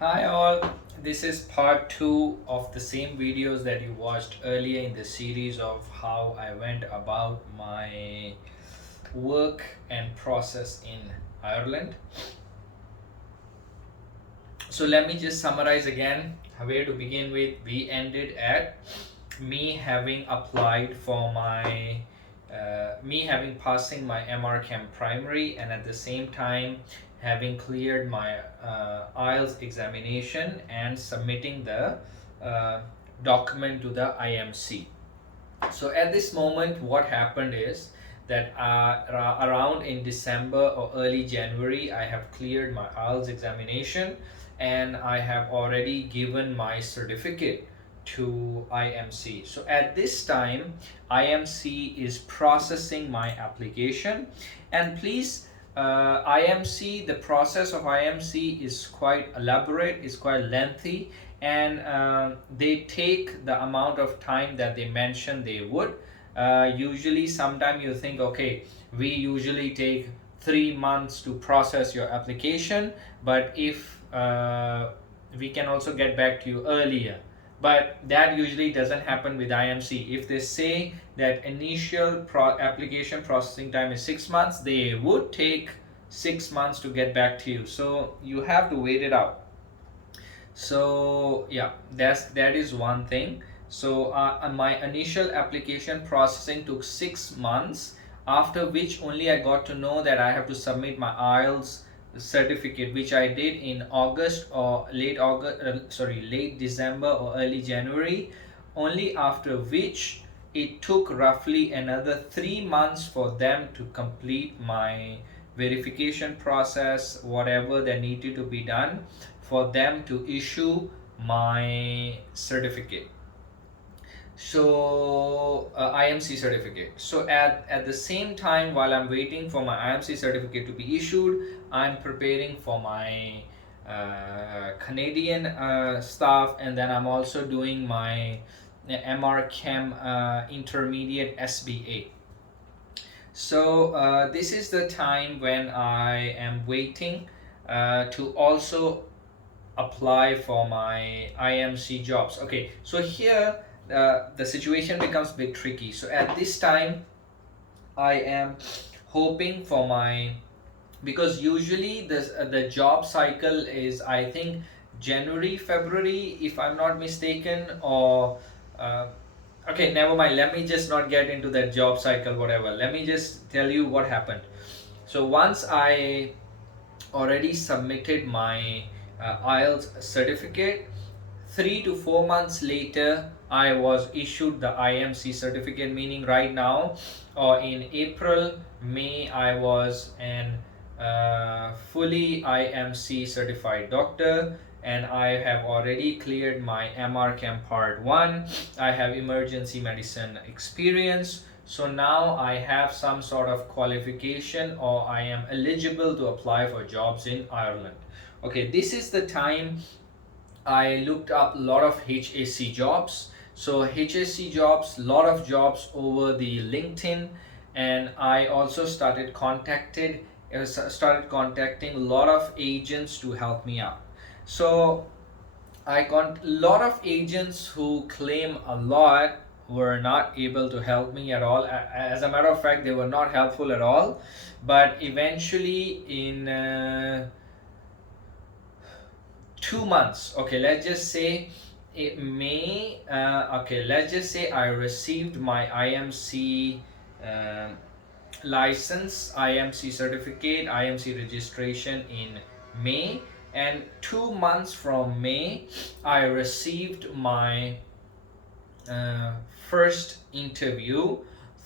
Hi all, this is part 2 of the same videos that you watched earlier in the series of how I went about my work and process in Ireland. So let me just summarize again where to begin with. We ended at me having applied for me having passing my MRChem primary, and at the same time having cleared my IELTS examination and submitting the document to the IMC. So at this moment, what happened is that around in December or early January, I have cleared my IELTS examination and I have already given my certificate to IMC. So at this time, IMC is processing my application, and please, IMC, the process of IMC is quite elaborate, is quite lengthy, and they take the amount of time that they mention they would. Usually, sometime you think, okay, we usually take 3 months to process your application, but if we can also get back to you earlier. But that usually doesn't happen with IMC. If they say that initial application processing time is 6 months, they would take 6 months to get back to you. So you have to wait it out. So yeah, that is one thing. So my initial application processing took 6 months, after which only I got to know that I have to submit my IELTS certificate, which I did in August or late December or early January. Only after which it took roughly another 3 months for them to complete my verification process, whatever that needed to be done for them to issue my certificate. So IMC certificate. So at the same time, while I'm waiting for my IMC certificate to be issued, I'm preparing for my Canadian stuff, and then I'm also doing my MR intermediate SBA. So this is the time when I am waiting to also apply for my IMC jobs. Okay, so here the situation becomes a bit tricky. So at this time, I am hoping for my, because usually the job cycle is, I think, January, February, if I'm not mistaken, or okay, never mind. Let me just not get into that job cycle, whatever. Let me just tell you what happened. So once I already submitted my IELTS certificate, 3 to 4 months later, I was issued the IMC certificate, meaning right now, or in April, May, I was an fully IMC certified doctor, and I have already cleared my MRChem Part 1. I have emergency medicine experience. So now I have some sort of qualification, or I am eligible to apply for jobs in Ireland. Okay, this is the time I looked up a lot of HAC jobs. So HAC jobs, lot of jobs over the LinkedIn, and I also started contacting a lot of agents to help me out. So I got a lot of agents who claim a lot were not able to help me at all. As a matter of fact, they were not helpful at all. But eventually, in 2 months, okay, let's just say it may, okay, let's just say I received my IMC license, IMC certificate, IMC registration in May, and 2 months from May, I received my first interview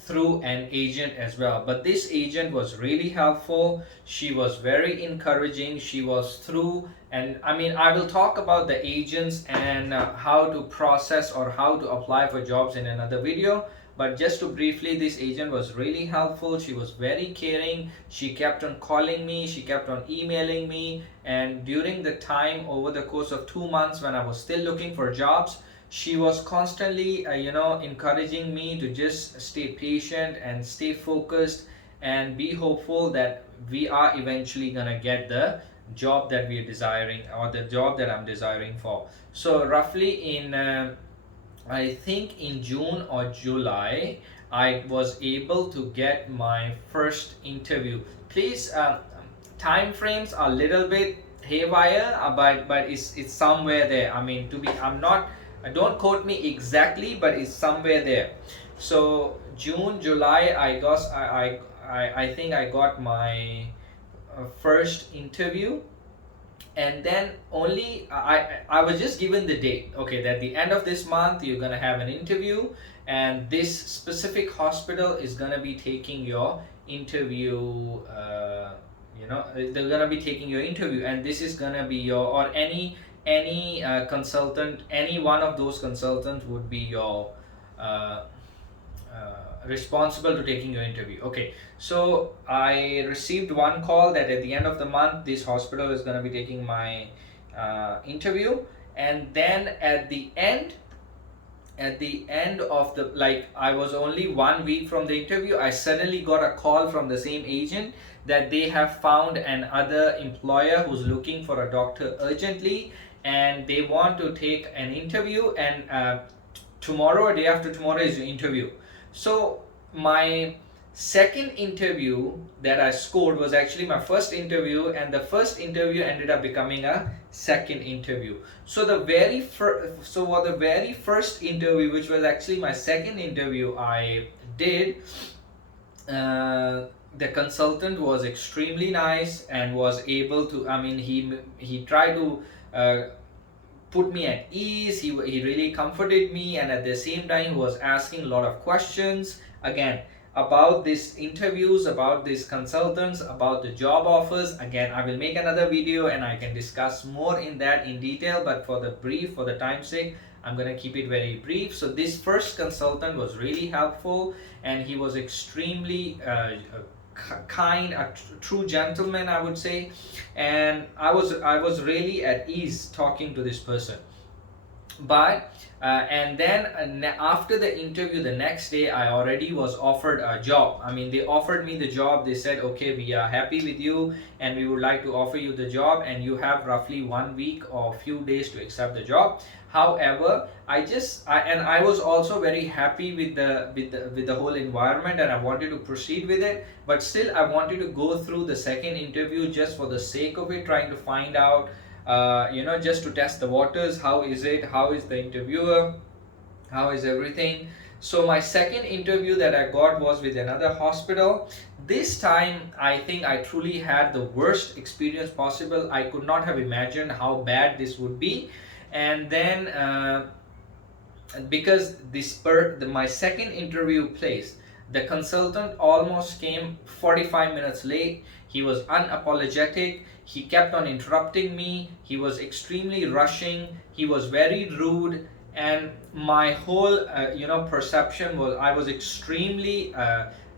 through an agent as well. But this agent was really helpful. She was very encouraging. She was through, and I mean, I will talk about the agents and how to process or how to apply for jobs in another video. But just to briefly, this agent was really helpful. She was very caring. She kept on calling me, she kept on emailing me, and during the time over the course of 2 months when I was still looking for jobs, she was constantly encouraging me to just stay patient and stay focused and be hopeful that we are eventually gonna get the job that we are desiring, or the job that I'm desiring for. So roughly in I think in June or July, I was able to get my first interview. Please, time frames are a little bit haywire, but it's somewhere there. I mean, to be, I'm not, don't quote me exactly, but it's somewhere there. So June, July, I think I got my first interview, and then only I was just given the date, okay, that the end of this month you're gonna have an interview, and this specific hospital is gonna be taking your interview. They're gonna be taking your interview, and this is gonna be your, or any consultant, any one of those consultants would be your uh, responsible to taking your interview. Okay, so I received one call that at the end of the month this hospital is going to be taking my interview, and then at the end of the, like, I was only 1 week from the interview, I suddenly got a call from the same agent that they have found another employer who's looking for a doctor urgently, and they want to take an interview, and tomorrow or day after tomorrow is your interview. So my second interview that I scored was actually my first interview, and the first interview ended up becoming a second interview. So for the very first interview, which was actually my second interview I did, the consultant was extremely nice and was able to, I mean, he tried to put me at ease. He really comforted me, and at the same time he was asking a lot of questions again about these interviews, about these consultants, about the job offers. Again, I will make another video and I can discuss more in that in detail, but for the time's sake, I'm going to keep it very brief. So this first consultant was really helpful, and he was extremely kind, a true gentleman, I would say, and I was really at ease talking to this person. But and then after the interview, the next day I already was offered a job. I mean, they offered me the job. They said, okay, we are happy with you and we would like to offer you the job, and you have roughly 1 week or few days to accept the job. However, I was also very happy with the whole environment, and I wanted to proceed with it, but still I wanted to go through the second interview just for the sake of it, trying to find out, just to test the waters. How is it? How is the interviewer? How is everything? So my second interview that I got was with another hospital. This time I think I truly had the worst experience possible. I could not have imagined how bad this would be. And then because my second interview place, the consultant almost came 45 minutes late. He was unapologetic. He kept on interrupting me. He was extremely rushing. He was very rude. And my whole, perception was, I was extremely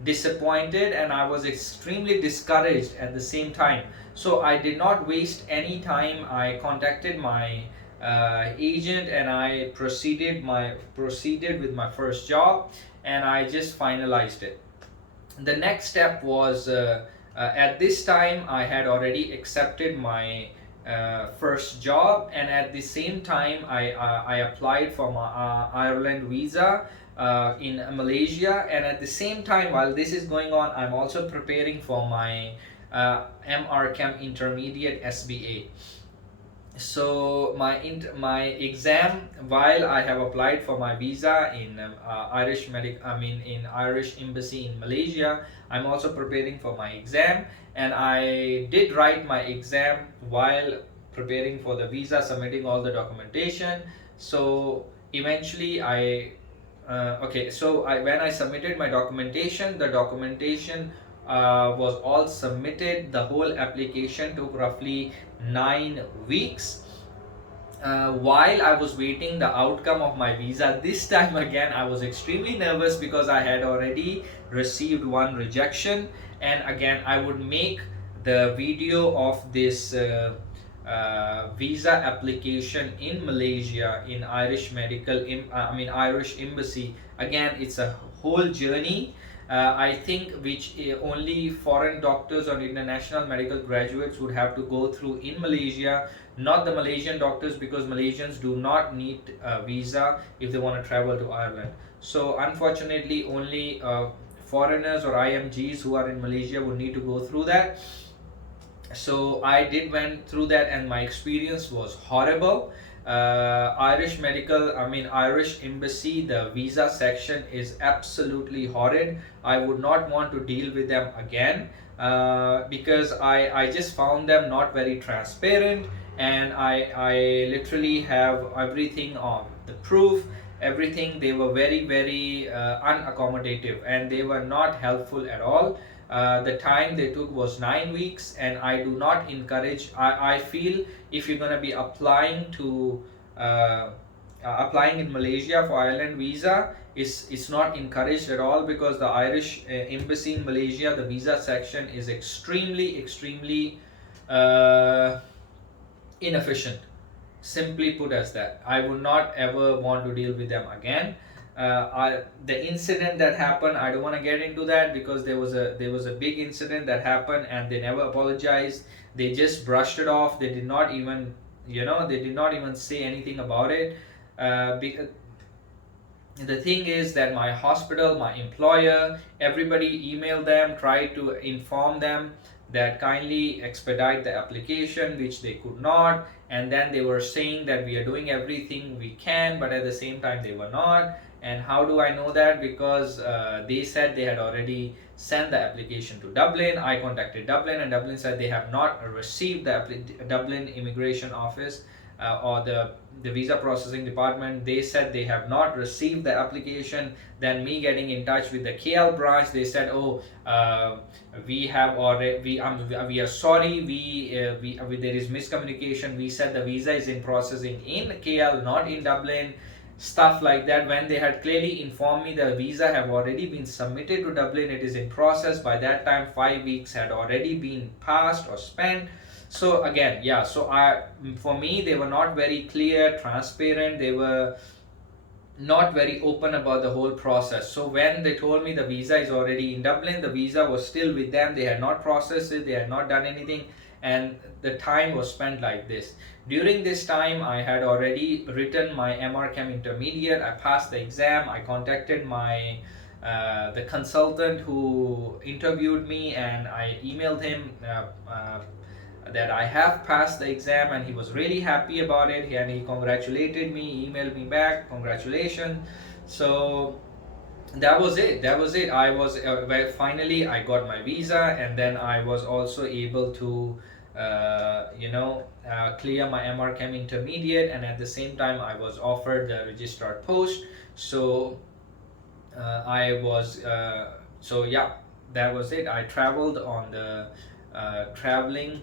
disappointed, and I was extremely discouraged at the same time. So I did not waste any time. I contacted my agent, and I proceeded with my first job, and I just finalized it. The next step was, at this time I had already accepted my first job, and at the same time I applied for my Ireland visa in Malaysia, and at the same time while this is going on, I'm also preparing for my MRChem Intermediate SBA. So my exam, while I have applied for my visa in Irish Embassy in Malaysia, I'm also preparing for my exam, and I did write my exam while preparing for the visa, submitting all the documentation. So eventually when I submitted my documentation, the documentation was all submitted. The whole application took roughly 9 weeks. While I was waiting the outcome of my visa, this time again I was extremely nervous because I had already received one rejection, and again I would make the video of this visa application in Malaysia in Irish Embassy. Again, it's a whole journey. I think which only foreign doctors or international medical graduates would have to go through in Malaysia, not the Malaysian doctors, because Malaysians do not need a visa if they want to travel to Ireland. So unfortunately, only foreigners or IMGs who are in Malaysia would need to go through that. So I did went through that, and my experience was horrible. Irish embassy, the visa section is absolutely horrid. I would not want to deal with them again, because I just found them not very transparent, and I literally have everything on the proof, everything. They were very unaccommodative, and they were not helpful at all. The time they took was 9 weeks, and I do not encourage. I feel if you're gonna be applying to applying in Malaysia for Ireland visa, it's not encouraged at all, because the Irish embassy in Malaysia, the visa section is extremely uh, inefficient. Simply put as that, I would not ever want to deal with them again. The incident that happened, I don't want to get into that, because there was a big incident that happened, and they never apologized. They just brushed it off. They did not even, they did not even say anything about it. Because the thing is that my hospital, my employer, everybody emailed them, tried to inform them that kindly expedite the application, which they could not. And then they were saying that we are doing everything we can, but at the same time they were not. And how do I know that? Because they said they had already sent the application to Dublin. I contacted Dublin, and Dublin said they have not received the Dublin immigration office, or the visa processing department. They said they have not received the application. Then me getting in touch with the KL branch, they said, oh, we have already, we are sorry, there is miscommunication. We said the visa is in processing in KL, not in Dublin. Stuff like that, when they had clearly informed me the visa have already been submitted to Dublin, it is in process. By that time 5 weeks had already been passed or spent. So again, yeah, so for me, they were not very clear, transparent. They were not very open about the whole process. So when they told me the visa is already in Dublin, the visa was still with them. They had not processed it, they had not done anything, and the time was spent like this. During this time, I had already written my MRChem intermediate. I passed the exam. I contacted my the consultant who interviewed me, and I emailed him that I have passed the exam, and he was really happy about it, and he congratulated me, emailed me back, congratulations. So that was it. I was well, finally I got my visa, and then I was also able to clear my MRChem intermediate, and at the same time I was offered the registrar post. So I was so yeah, that was it. I traveled on the traveling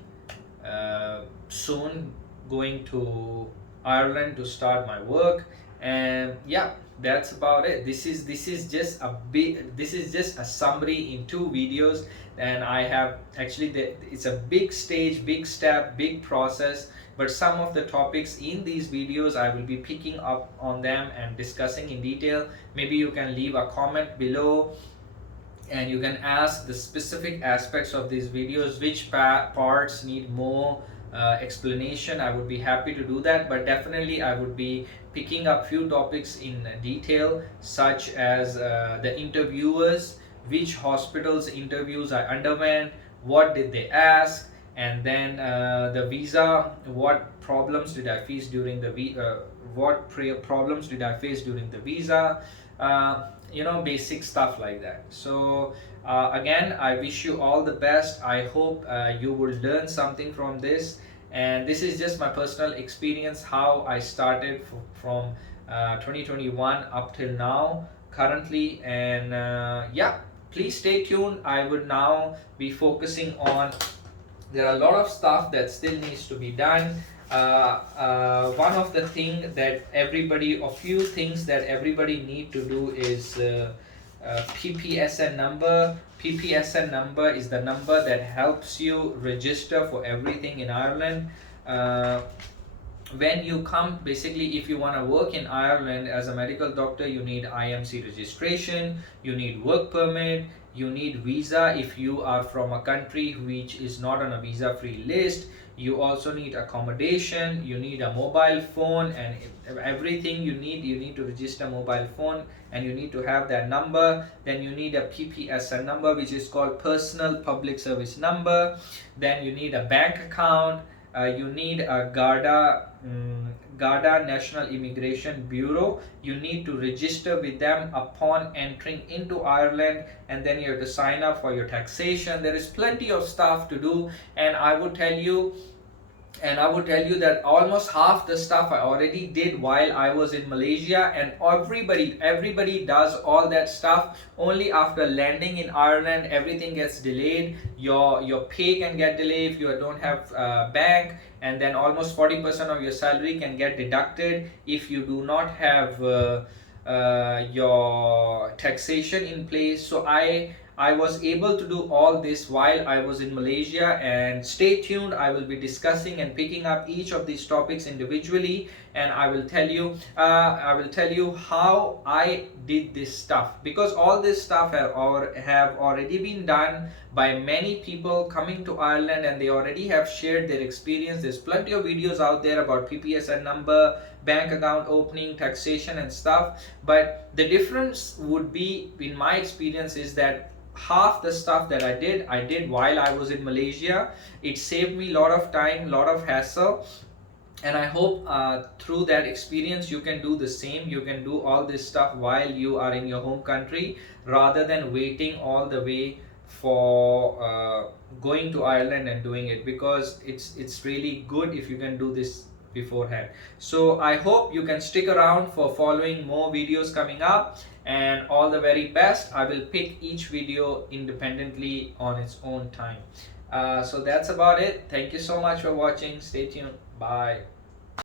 soon, going to Ireland to start my work. And yeah, that's about it. This is just a summary in 2 videos, and I have actually it's a big stage, big step, big process. But some of the topics in these videos I will be picking up on them and discussing in detail. Maybe you can leave a comment below, and you can ask the specific aspects of these videos, which parts need more explanation. I would be happy to do that, but definitely I would be picking up few topics in detail, such as the interviewers, which hospitals interviews I underwent, what did they ask, and then the visa, what problems did I face during the problems did I face during the visa, basic stuff like that. So again, I wish you all the best. I hope you will learn something from this, and this is just my personal experience, how I started from 2021 up till now currently. And yeah, please stay tuned. I would now be focusing on, there are a lot of stuff that still needs to be done. One of the a few things that everybody need to do is PPSN number. PPSN number is the number that helps you register for everything in Ireland. when you come, basically if you want to work in Ireland as a medical doctor, you need IMC registration, you need work permit, you need visa if you are from a country which is not on a visa free list. You also need accommodation, you need a mobile phone, and everything you need to register a mobile phone, and you need to have that number. Then you need a PPSN number, which is called personal public service number. Then you need a bank account. You need a Garda National Immigration Bureau. You need to register with them upon entering into Ireland, and then you have to sign up for your taxation. There is plenty of stuff to do, and I would tell you that almost half the stuff I already did while I was in Malaysia, and everybody does all that stuff. Only after landing in Ireland, everything gets delayed. Your pay can get delayed if you don't have a bank, and then almost 40% of your salary can get deducted if you do not have your taxation in place. So I was able to do all this while I was in Malaysia, and stay tuned. I will be discussing and picking up each of these topics individually, and I will tell you how I did this stuff, because all this stuff have already been done by many people coming to Ireland, and they already have shared their experience. There's plenty of videos out there about PPSN number, bank account opening, taxation and stuff. But the difference would be, in my experience, is that half the stuff that I did while I was in Malaysia. It saved me a lot of time, lot of hassle, and I hope through that experience you can do the same. You can do all this stuff while you are in your home country, rather than waiting all the way for going to Ireland and doing it, because it's really good if you can do this beforehand. So I hope you can stick around for following more videos coming up, and all the very best. I will pick each video independently on its own time. So that's about it. Thank you so much for watching. Stay tuned. Bye.